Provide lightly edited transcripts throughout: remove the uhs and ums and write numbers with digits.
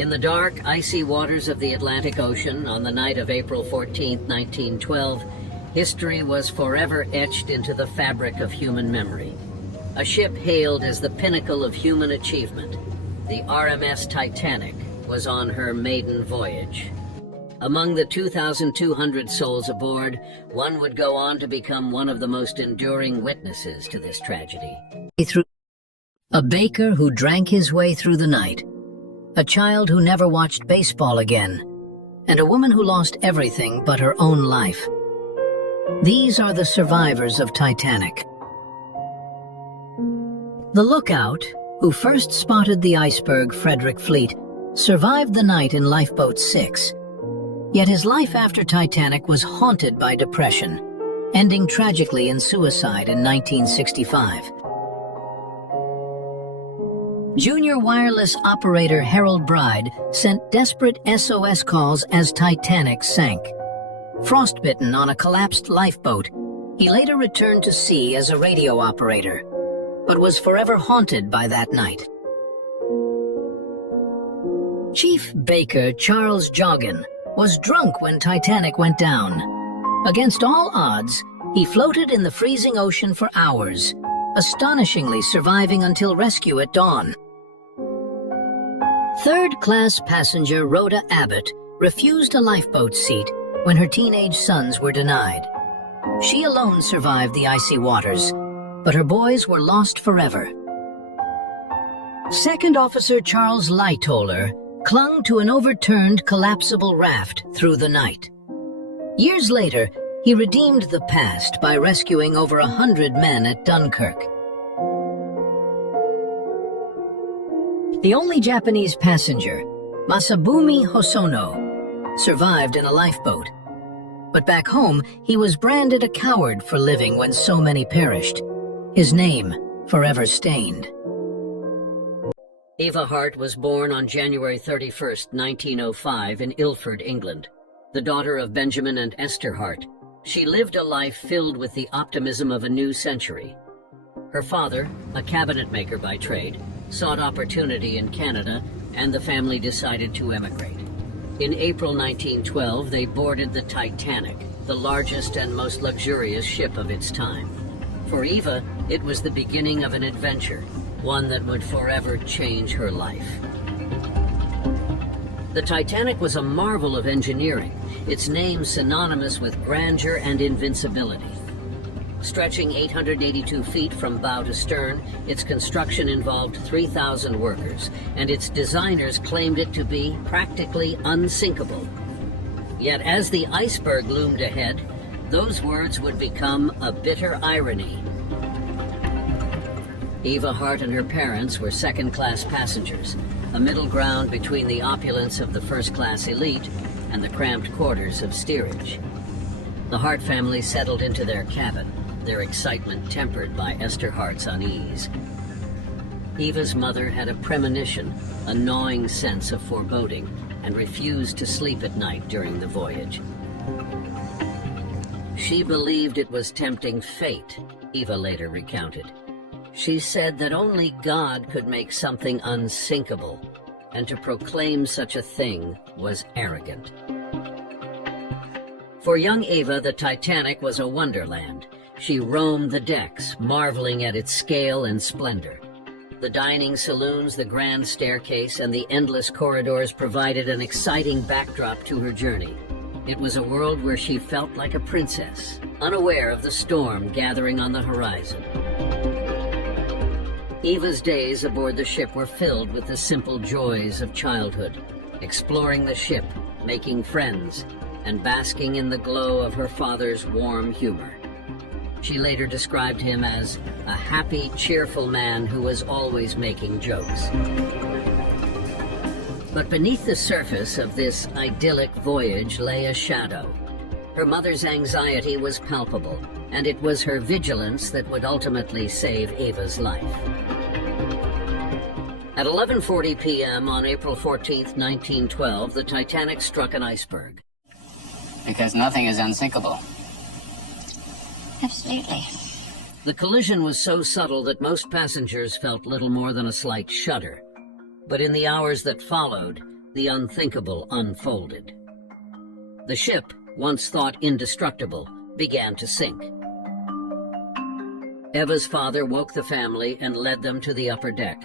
In the dark, icy waters of the Atlantic Ocean on the night of April 14, 1912, history was forever etched into the fabric of human memory. A ship hailed as the pinnacle of human achievement, the RMS Titanic, was on her maiden voyage. Among the 2,200 souls aboard, one would go on to become one of the most enduring witnesses to this tragedy. A baker who drank his way through the night, a child who never watched baseball again, and a woman who lost everything but her own life. These are the survivors of Titanic. The lookout, who first spotted the iceberg Frederick Fleet, survived the night in Lifeboat 6. Yet his life after Titanic was haunted by depression, ending tragically in suicide in 1965. Junior wireless operator Harold Bride sent desperate SOS calls as Titanic sank. Frostbitten on a collapsed lifeboat, he later returned to sea as a radio operator, but was forever haunted by that night. Chief Baker Charles Joggin was drunk when Titanic went down. Against all odds, he floated in the freezing ocean for hours, astonishingly surviving until rescue at dawn. Third-class passenger Rhoda Abbott refused a lifeboat seat when her teenage sons were denied. She alone survived the icy waters, but her boys were lost forever. Second Officer Charles Lightoller clung to an overturned collapsible raft through the night. Years later, he redeemed the past by rescuing over 100 men at Dunkirk. The only Japanese passenger, Masabumi Hosono, survived in a lifeboat. But back home, he was branded a coward for living when so many perished. His name forever stained. Eva Hart was born on January 31, 1905 in Ilford, England. The daughter of Benjamin and Esther Hart, she lived a life filled with the optimism of a new century. Her father, a cabinet maker by trade, sought opportunity in Canada, and the family decided to emigrate. In April 1912, they boarded the Titanic, the largest and most luxurious ship of its time. For Eva, it was the beginning of an adventure, one that would forever change her life. The Titanic was a marvel of engineering, its name synonymous with grandeur and invincibility. Stretching 882 feet from bow to stern, its construction involved 3,000 workers, and its designers claimed it to be practically unsinkable. Yet as the iceberg loomed ahead, those words would become a bitter irony. Eva Hart and her parents were second-class passengers, a middle ground between the opulence of the first-class elite and the cramped quarters of steerage. The Hart family settled into their cabin, their excitement tempered by Esther Hart's unease. Eva's mother had a premonition, a gnawing sense of foreboding, and refused to sleep at night during the voyage. She believed it was tempting fate, Eva later recounted. She said that only God could make something unsinkable, and to proclaim such a thing was arrogant. For young Eva, the Titanic was a wonderland. She roamed the decks, marveling at its scale and splendor. The dining saloons, the grand staircase, and the endless corridors provided an exciting backdrop to her journey. It was a world where she felt like a princess, unaware of the storm gathering on the horizon. Eva's days aboard the ship were filled with the simple joys of childhood, exploring the ship, making friends, and basking in the glow of her father's warm humor. She later described him as a happy, cheerful man who was always making jokes. But beneath the surface of this idyllic voyage lay a shadow. Her mother's anxiety was palpable, and it was her vigilance that would ultimately save Eva's life. At 11:40 p.m. on April 14, 1912, the Titanic struck an iceberg. Because nothing is unsinkable. Absolutely. The collision was so subtle that most passengers felt little more than a slight shudder. But in the hours that followed, the unthinkable unfolded. The ship, once thought indestructible, began to sink. Eva's father woke the family and led them to the upper deck.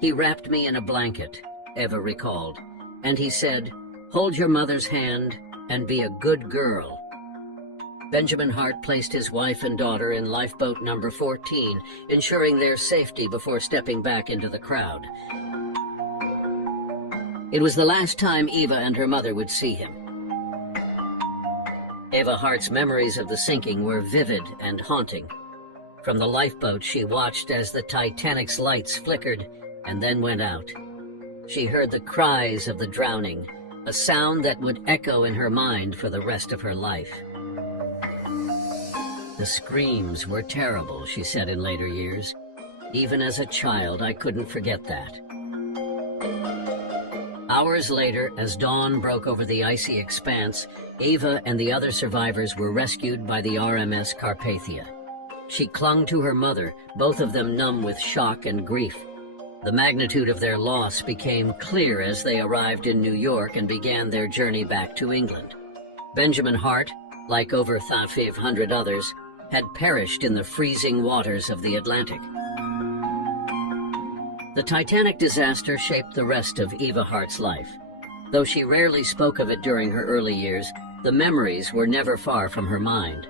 He wrapped me in a blanket, Eva recalled, and he said, "Hold your mother's hand and be a good girl." Benjamin Hart placed his wife and daughter in lifeboat number 14, ensuring their safety before stepping back into the crowd. It was the last time Eva and her mother would see him. Eva Hart's memories of the sinking were vivid and haunting. From the lifeboat, she watched as the Titanic's lights flickered and then went out. She heard the cries of the drowning, a sound that would echo in her mind for the rest of her life. The screams were terrible, she said in later years. Even as a child, I couldn't forget that. Hours later, as dawn broke over the icy expanse, Eva and the other survivors were rescued by the RMS Carpathia. She clung to her mother, both of them numb with shock and grief. The magnitude of their loss became clear as they arrived in New York and began their journey back to England. Benjamin Hart, like over 500 others, had perished in the freezing waters of the Atlantic. The Titanic disaster shaped the rest of Eva Hart's life. Though she rarely spoke of it during her early years, the memories were never far from her mind.